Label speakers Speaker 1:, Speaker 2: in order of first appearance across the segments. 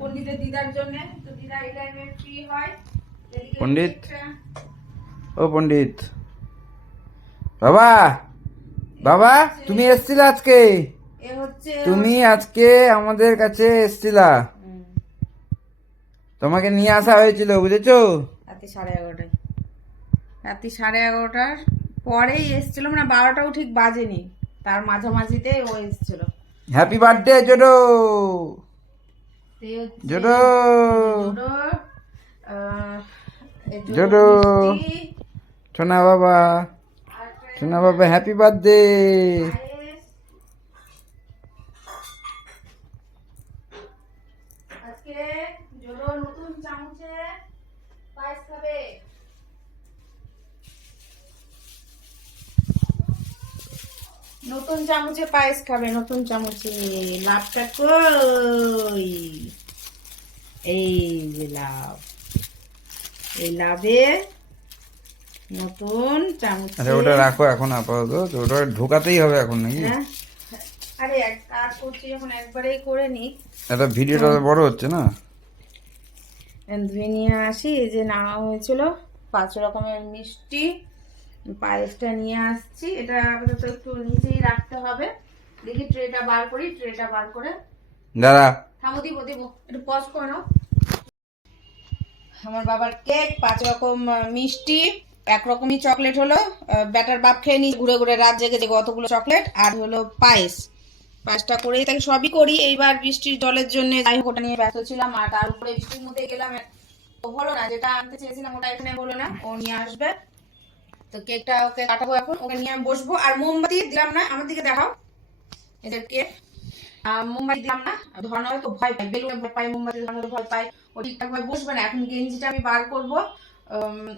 Speaker 1: পণ্ডিতের দিদার জন্য। তো দিদা এই টাইমে ফ্রি হয়।
Speaker 2: পণ্ডিত? ও পণ্ডিত। বাবা বাবা তুমি এসছিলে আজকে? তুমি আজকে আমাদের কাছে এসছিলা। তোমাকে নিয়ে আসা হয়েছিল বুঝেছ?
Speaker 1: রাত্রি সাড়ে এগারোটায়। রাত্রি সাড়ে এগারোটার পরেই এসছিল মানে বারোটাও ঠিক বাজেনি। তার মাঝামাঝিতে ও এসছিল।
Speaker 2: Happy birthday Jodo! Xodo
Speaker 1: Xodo,
Speaker 2: সোনা বাবা সোনা বাবা হ্যাপি বার্থডে
Speaker 1: নতুন চামচে পায়েস খাবে নতুন চামচে লাভটা কই? এই যে লাভ। এই লাভে নতুন চামচে
Speaker 2: আরে ওটা রাখো এখন আপাতত। ওটা ঢোকাতেই হবে এখন নাকি?
Speaker 1: হ্যাঁ? আরে এক কাজ করছি যখন একবারেই করে নি
Speaker 2: এটা ভিডিওটা বড় হচ্ছে না?
Speaker 1: ধুয়ে নিয়ে আসি এই যে নেওয়া হয়েছিল পাঁচ রকমের মিষ্টি পায়েসটা নিয়ে আসছি। এটা আপাতত একটু নিচেই রাখতে হবে। দেখি ট্রেটা বার করি ট্রেটা বার করে
Speaker 2: দাঁড়া।
Speaker 1: থামো দিব দিব। একটু পজ করে নাও। আমার বাবার কেক পাঁচ রকম মিষ্টি একরকমই চকলেট হলো। ব্যাটার বাপ খেয়ে নি ঘুরে ঘুরে রাত জেগে জেগে অতগুলো চকলেট আর হলো পায়েস। পায়েসটা করেই তাকে সবই করি। এইবার বৃষ্টির জলের জন্য যাই হোক ওটা নিয়ে ব্যস্ত ছিলাম আর তার উপরে বৃষ্টির মধ্যে গেলাম। হলো না যেটা আনতে চেয়েছিলাম ওটা এখানে হলো না। ও নিয়ে আসবে। তো কেকটা ওকে কাটাবো এখন, ওকে নিয়ে আমি বসবো। আর মোমবাতি দিলাম না, আমার দিকে দেখাও। এদের কেক। মোমবাতি দিলাম না ধরানো ভয় বেলুনে ভয় মোমবাতি ভয় ও ঠিকঠাক ভাবে বসবে না, এখন গেঞ্জিটা আমি বার করব।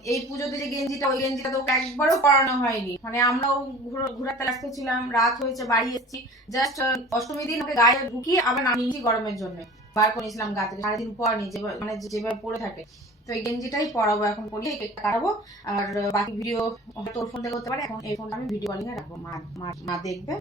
Speaker 1: এই পুজোতে যে গেঞ্জিটা, ওই গেঞ্জিটা তো একবারও পরানো হয়নি। মানে আমরাও ঘুর- ঘোরাতে ব্যস্ত ছিলাম, রাত হয়েছে, বাড়ি এসেছি। জাস্ট অষ্টমী দিন ওকে গায়ে ঢুকিয়ে আবার নামিয়েছি গরমের জন্য। বার করেছিলাম গা থেকে সারাদিন পরনি, যেভাবে মানে যেভাবে পরে থাকে। তো এই গেঞ্জিটাই পরাবো এখন পরিয়ে কেকটা কাটাবো। আর বাকি ভিডিও তোর ফোন থেকে করতে পারে এখন এই ফোনটা আমি ভিডিও কলিংয়ে রাখব। মা মা- মা দেখবে।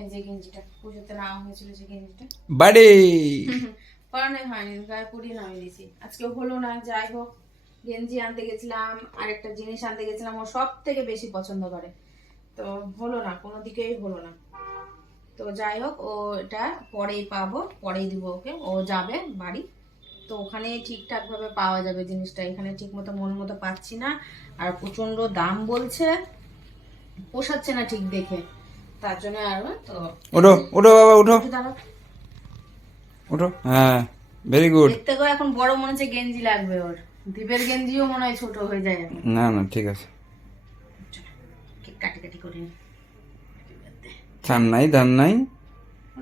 Speaker 1: এই যে গেঞ্জিটা পুজোতে নেওয়া হয়েছিল যে গেঞ্জিটা।
Speaker 2: বাড়ি।
Speaker 1: পরানো হয়নি গায়ে পরিয়ে নামিয়ে দিয়েছি আজকে হলো না যাই হোক গেঞ্জি আনতে গেছিলাম আরেকটা জিনিস আনতে গেছিলাম ও সব থেকে বেশি পছন্দ করে। তো হলো না কোনো দিকেই হলো না। তো যাই হোক ও এটা পরেই পাবো পরেই দিব ওকে ও যাবে বাড়ি। তো ওখানে ঠিকঠাকভাবে পাওয়া যাবে জিনিসটা এখানে ঠিক মতো মন মতো পাচ্ছি না আর প্রচণ্ড দাম বলছে পোষাচ্ছে না ঠিক দেখে। তার জন্য আর তো
Speaker 2: ওঠো ওঠো বাবা ওঠো।
Speaker 1: একটু দাঁড়াও।
Speaker 2: ওঠো। হ্যাঁ ভেরি গুড
Speaker 1: দেখতে এখন বড় মনে হচ্ছে গেঞ্জি লাগবে ওর। দীপের গেঞ্জিও মনে হয় ছোট হয়ে যায়
Speaker 2: না না ঠিক আছে।
Speaker 1: কাটি কাটি করে নি।
Speaker 2: ধান নাই। ধান নাই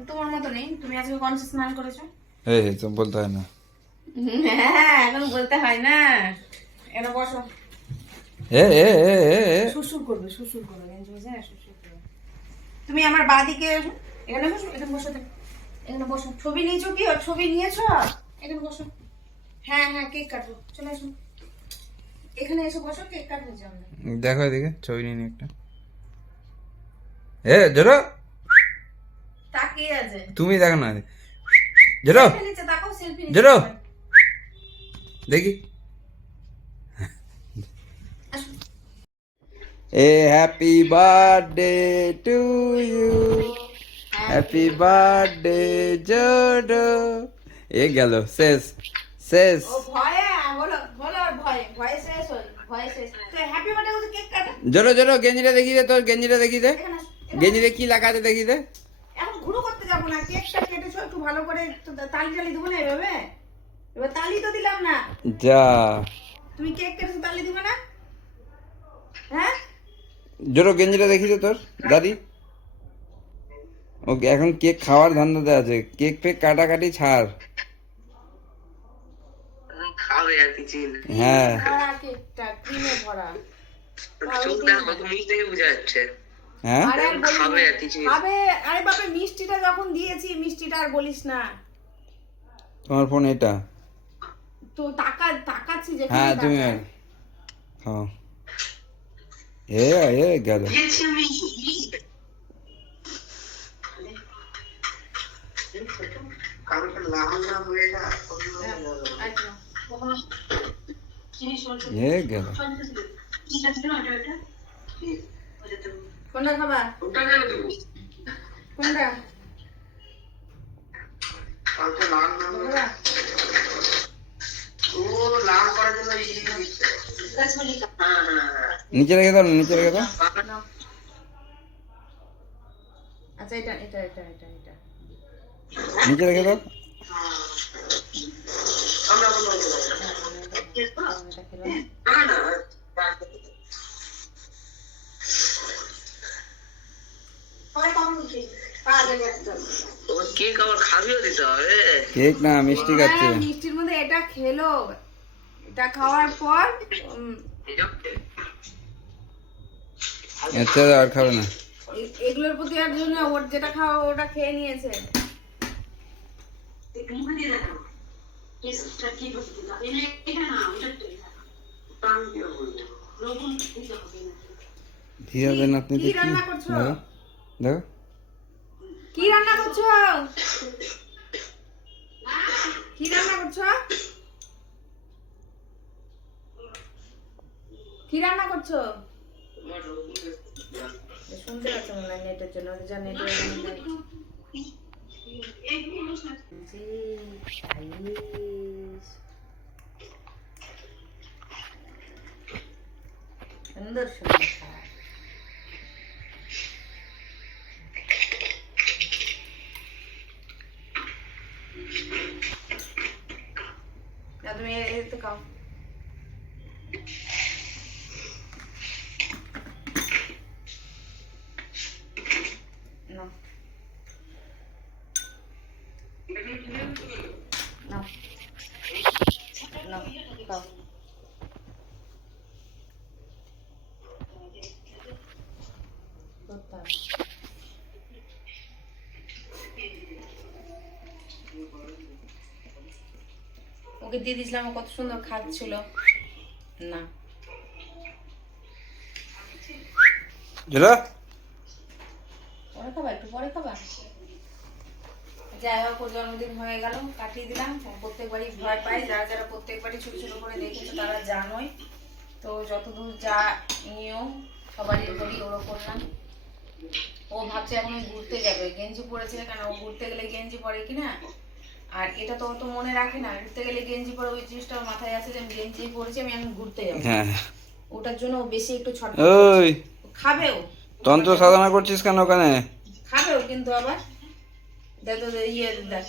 Speaker 1: তোমার মতো নেই তুমি আজকে কনসে স্নান করেছ?
Speaker 2: এই তো বলতে হয় না।
Speaker 1: হ্যাঁ এখন বলতে হয় না। এনে বসো।
Speaker 2: এ এ এ এ।
Speaker 1: শ্বশুর করবে শ্বশুর করবে গেঞ্জি হয়ে যায় শ্বশুর করবে। তুমি আমার বাদিকে এসো। এখানে বসো এখানে বসো। এখানে বসো। ছবি নিয়েছো কি? ছবি নিয়েছো এখানে বসো। হ্যাঁ হ্যাঁ কেক কাটবো। চলে এসো। এখানে এসে বসো কেক কাটবো আমরা
Speaker 2: দেখো এদিকে ছবি নিন একটা। এ জোরো।
Speaker 1: তাকিয়ে আছে।
Speaker 2: তুমি দেখো না। জোরো। জোরো। দেখি। এ happy birthday to you. Happy birthday Xodo এ গেল শেষ শেষ।
Speaker 1: ও ভয়ে বলো বলো ওর ভয়ে ভয়ে শেষ হল ভয়ে শেষ। তো হ্যাপি বার্থডে বলতে কেক কাটা?
Speaker 2: জোরো জোরো গেঞ্জিটা দেখি দে তোর গেঞ্জিটা দেখি দে। গেঞ্জিতে কি আছে দেখি দে।
Speaker 1: এখন ঘুরো করতে যাব না কেকটা কেটেছো একটু ভালো করে তালি টালি দেবো না এভাবে? এবার তালি তো দিলাম না।
Speaker 2: যা।
Speaker 1: তুমি কেক কেটেছো তালি দিবে না? হ্যাঁ?
Speaker 2: জোরো গেঞ্জিটা দেখি দে তোর দাদি। ওকে এখন কেক খাওয়ার ধান্দাতে আছে। কেক ফেক কাটাকাটি ছাড়। হ্যাঁ। হ্যাঁ? তোমার ফোন এটা।
Speaker 1: তো টাকা তাকাচ্ছি যে
Speaker 2: হ্যাঁ তুমি হ্যাঁ। এ এ গেল
Speaker 3: দিয়েছি আমি কারণ লাল না হয়ে না
Speaker 2: এ গেল
Speaker 1: কোনটা
Speaker 2: নিচে রেখে দাও, নিচে রেখে দাও।
Speaker 1: আচ্ছা এটা এটা এটা এটা এটা।
Speaker 2: নিচে রেখে দাও।
Speaker 3: কেক আবার খাবিও দিতে হবে?
Speaker 2: কেক না মিষ্টি খাচ্ছে।
Speaker 1: হ্যাঁ, মিষ্টির মধ্যে এটা খেলো। এটা খাওয়ার পর
Speaker 2: আচ্ছা আর খাবে না।
Speaker 1: এগুলোর প্রতি আর জন্য ওর যেটা খাওয়া ওটা খেয়ে নিয়েছে।
Speaker 2: দেন আপনি
Speaker 1: কি
Speaker 2: দেখি
Speaker 1: রান্না করছ?
Speaker 2: দেখো
Speaker 1: কি রান্না করছ কি রান্না করছ কি রান্না করছ শুনতে পাচ্ছ মনে হয় নেটের জন্য না তুমি এ- এ তো খাও না না না খাও কোথায়? ওকে দিয়ে দিয়েছিলাম কত সুন্দর খাচ্ছিল। না।
Speaker 2: জোলা?
Speaker 1: পরে খাবা একটু পরে খাবা? যাই হোক জন্মদিন হয়ে গেল কাটিয়ে দিলাম। প্রত্যেকবারই ভয় পায় যারা যারা প্রত্যেকবারই ছোট ছোট করে দেখেছ তারা জানোই। তো যতদূর যা নিয়ম সবারই করি ওরও করলাম। ও ভাবছে এখন ঘুরতে যাবে। গেঞ্জি পরেছে কেন? ও ঘুরতে গেলে গেঞ্জি পরে কিনা? আর এটা তো অত তো মনে রাখে না ঘুরতে গেলে গেঞ্জি পরে ওই জিনিসটা মাথায় আসে যে আমি গেঞ্জি পরেছি আমি এখন ঘুরতে যাব।
Speaker 2: হ্যাঁ।
Speaker 1: ওটার জন্য ও বেশি একটু ছট
Speaker 2: ওই।
Speaker 1: খাবেও
Speaker 2: তন্ত্র সাধনা করছিস কেন ওখানে?
Speaker 1: খাবেও কিন্তু আবার। দেখো ইয়ে দেখ।